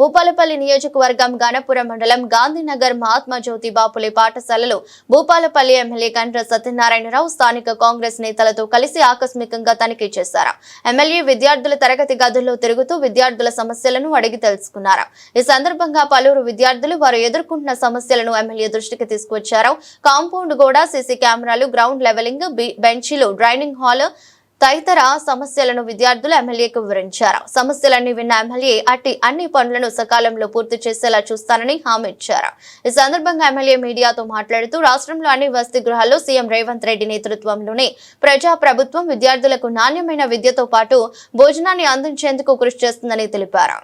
భూపాలపల్లి నియోజకవర్గం గణపురం మండలం గాంధీనగర్ మహాత్మా జ్యోతిబా ఫులే పాఠశాలలో భూపాలపల్లి ఎమ్మెల్యే గండ్ర సత్యనారాయణరావు స్థానిక కాంగ్రెస్ నేతలతో కలిసి ఆకస్మికంగా తనిఖీ చేశారు. ఎమ్మెల్యే విద్యార్థుల తరగతి గదుల్లో తిరుగుతూ విద్యార్థుల సమస్యలను అడిగి తెలుసుకున్నారు. ఈ సందర్భంగా పలువురు విద్యార్థులు వారు ఎదుర్కొంటున్న సమస్యలను ఎమ్మెల్యే దృష్టికి తీసుకువచ్చారు. కాంపౌండ్ గోడ, సీసీ కెమెరాలు, గ్రౌండ్ లెవెలింగ్, బెంచీలు, డ్రైనింగ్ హాల్ తదితర సమస్యలను విద్యార్థులు ఎమ్మెల్యేకు వివరించారు. సమస్యలన్నీ విన్న ఎమ్మెల్యే అన్ని పనులను సకాలంలో పూర్తి చేసేలా చూస్తానని హామీ ఇచ్చారు. ఈ సందర్భంగా ఎమ్మెల్యే మీడియాతో మాట్లాడుతూ రాష్ట్రంలో అన్ని వసతి గృహాల్లో సీఎం రేవంత్ రెడ్డి నేతృత్వంలోనే ప్రజా ప్రభుత్వం విద్యార్థులకు నాణ్యమైన విద్యతో పాటు భోజనాన్ని అందించేందుకు కృషి చేస్తుందని తెలిపారు.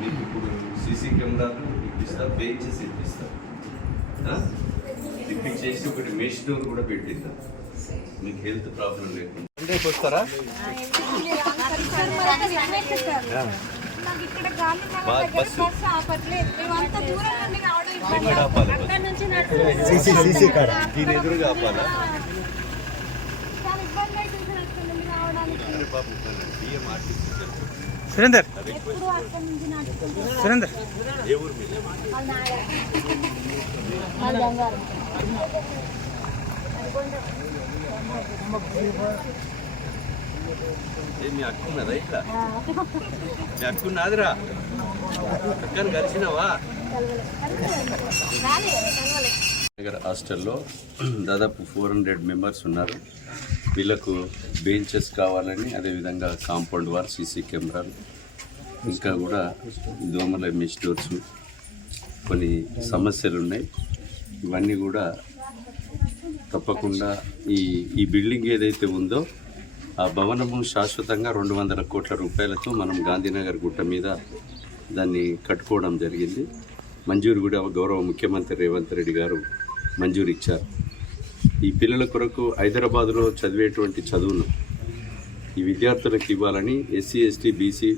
మీకు ఇప్పుడు సీసీ కెమెరాలు ఇప్పిస్తారు, బెంచెస్ ఇప్పిస్తారు, ఇప్పించేసి ఒకటి మెష్ డోర్ కూడా పెట్టిద్దాం. మీకు హెల్త్ ప్రాబ్లం లేకుండా వస్తారా? దీని ఎదురుగా ఆపాలా? సురేందర్ సురేందర్ ఏ ఊరు మీద? మీ అక్కున్నదా? ఇట్లా మీ అక్కున్నదిరా? అక్కను కలిసినావా? హాస్టల్లో దాదాపు 400 మెంబర్స్ ఉన్నారు. వీళ్ళకు బెంచెస్ కావాలని, అదేవిధంగా కాంపౌండ్ వాల్, సీసీ కెమెరాలు, ఇంకా కూడా దోమల మెష్ డోర్స్, కొన్ని సమస్యలు ఉన్నాయి. ఇవన్నీ కూడా తప్పకుండా ఈ బిల్డింగ్ ఏదైతే ఉందో ఆ భవనము శాశ్వతంగా 200 కోట్ల రూపాయలతో మనం గాంధీనగర్ గుట్ట మీద దాన్ని కట్టుకోవడం జరిగింది. మంజూరు కూడా గౌరవ ముఖ్యమంత్రి రేవంత్ రెడ్డి గారు మంజూరు ఇచ్చారు. ఈ పిల్లల కొరకు హైదరాబాదులో చదివేటువంటి చదువును ఈ విద్యార్థులకు ఇవ్వాలని ఎస్సీ, ఎస్టీ, బీసీ,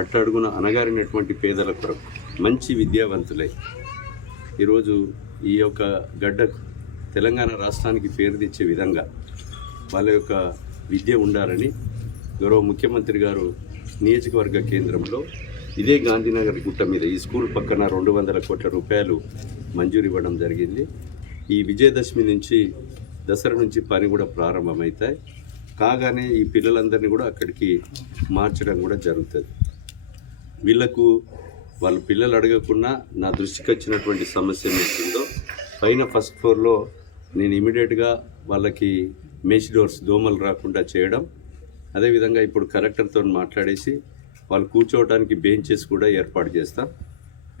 అట్టడుగున అణగారినటువంటి పేదల కొరకు మంచి విద్యావంతులై ఈరోజు ఈ యొక్క గడ్డ తెలంగాణ రాష్ట్రానికి పేరు తెచ్చే విధంగా వాళ్ళ యొక్క విద్య ఉండాలని గౌరవ ముఖ్యమంత్రి గారు నియోజకవర్గ కేంద్రంలో ఇదే గాంధీనగర్ గుట్ట మీద ఈ స్కూల్ పక్కన 200 కోట్ల రూపాయలు మంజూరు ఇవ్వడం జరిగింది. ఈ విజయదశమి నుంచి, దసరా నుంచి పని కూడా ప్రారంభమవుతాయి. కాగానే ఈ పిల్లలందరినీ కూడా అక్కడికి మార్చడం కూడా జరుగుతుంది. వీళ్లకు వాళ్ళ పిల్లలు అడగకుండా నా దృష్టికి వచ్చినటువంటి సమస్య ఏమిటో పైన ఫస్ట్ ఫ్లోర్లో నేను ఇమీడియట్గా వాళ్ళకి మెష్ డోర్స్, దోమలు రాకుండా చేయడం, అదేవిధంగా ఇప్పుడు కలెక్టర్తో మాట్లాడేసి వాళ్ళు కూర్చోవడానికి బెంచెస్ కూడా ఏర్పాటు చేస్తాం.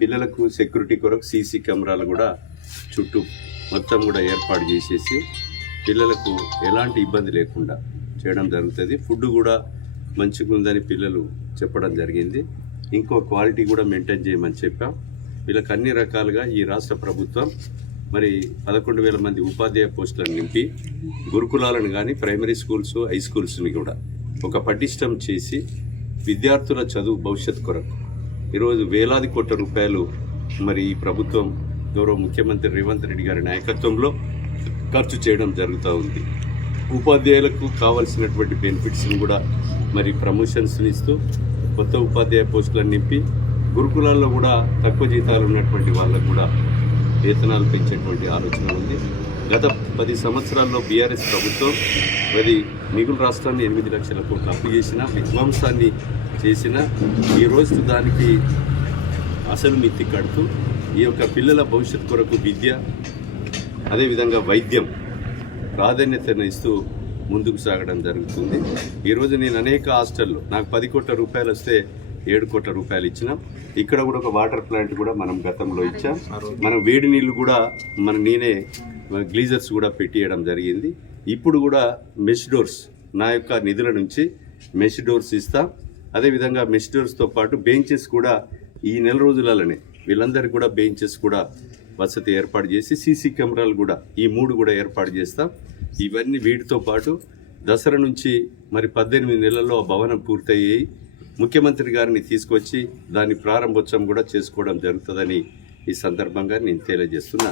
పిల్లలకు సెక్యూరిటీ కొరకు సీసీ కెమెరాలు కూడా చుట్టూ మొత్తం కూడా ఏర్పాటు చేసేసి పిల్లలకు ఎలాంటి ఇబ్బంది లేకుండా చేయడం జరుగుతుంది. ఫుడ్ కూడా మంచిగా ఉందని పిల్లలు చెప్పడం జరిగింది. ఇంకో క్వాలిటీ కూడా మెయింటైన్ చేయమని చెప్పాం. వీళ్ళకి అన్ని రకాలుగా ఈ రాష్ట్ర ప్రభుత్వం మరి 11,000 మంది ఉపాధ్యాయ పోస్టులను నింపి గురుకులాలను కానీ, ప్రైమరీ స్కూల్స్, హై స్కూల్స్ని కూడా ఒక పటిష్టం చేసి విద్యార్థుల చదువు భవిష్యత్ కొరకు ఈరోజు వేలాది కోట్ల రూపాయలు మరి ఈ ప్రభుత్వం గౌరవ ముఖ్యమంత్రి రేవంత్ రెడ్డి గారి నాయకత్వంలో ఖర్చు చేయడం జరుగుతూ ఉంది. ఉపాధ్యాయులకు కావాల్సినటువంటి బెనిఫిట్స్ని కూడా మరి ప్రమోషన్స్ని ఇస్తూ కొత్త ఉపాధ్యాయ పోస్టులను నింపి గురుకులాల్లో కూడా తక్కువ జీతాలు ఉన్నటువంటి వాళ్ళకు కూడా వేతనాలు పెంచేటువంటి ఆలోచన ఉంది. గత 10 సంవత్సరాల్లో బీఆర్ఎస్ ప్రభుత్వం మరి మిగులు రాష్ట్రాన్ని 8 లక్షల కోట్లు అప్పు చేసిన, విధ్వంసాన్ని చేసిన, ఈరోజు దానికి అసలు మిత్తి కడుతూ ఈ యొక్క పిల్లల భవిష్యత్ కొరకు విద్య, అదేవిధంగా వైద్యం ప్రాధాన్యతను ఇస్తూ ముందుకు సాగడం జరుగుతుంది. ఈరోజు నేను అనేక హాస్టల్లో నాకు 10 కోట్ల రూపాయలు వస్తే 7 కోట్ల రూపాయలు ఇచ్చినాం. ఇక్కడ కూడా ఒక వాటర్ ప్లాంట్ కూడా మనం గతంలో ఇచ్చాం. మనం వేడి నీళ్లు కూడా నేనే గ్లీజర్స్ కూడా పెట్టియడం జరిగింది. ఇప్పుడు కూడా మెష్ డోర్స్ నా యొక్క నిధుల నుంచి మెష్ డోర్స్ ఇస్తాం. అదేవిధంగా మెష్ డోర్స్తో పాటు బెంచెస్ కూడా ఈ నెల రోజులలోనే వీళ్ళందరికీ కూడా బెంచెస్ కూడా వసతి ఏర్పాటు చేసి సీసీ కెమెరాలు కూడా ఈ 3 కూడా ఏర్పాటు చేస్తాం. ఇవన్నీ వీటితో పాటు దసరా నుంచి మరి 18 నెలల్లో ఆ భవనం పూర్తయ్యి ముఖ్యమంత్రి గారిని తీసుకొచ్చి దాని ప్రారంభోత్సవం కూడా చేసుకోవడం జరుగుతుందని ఈ సందర్భంగా నేను తెలియజేస్తున్నా.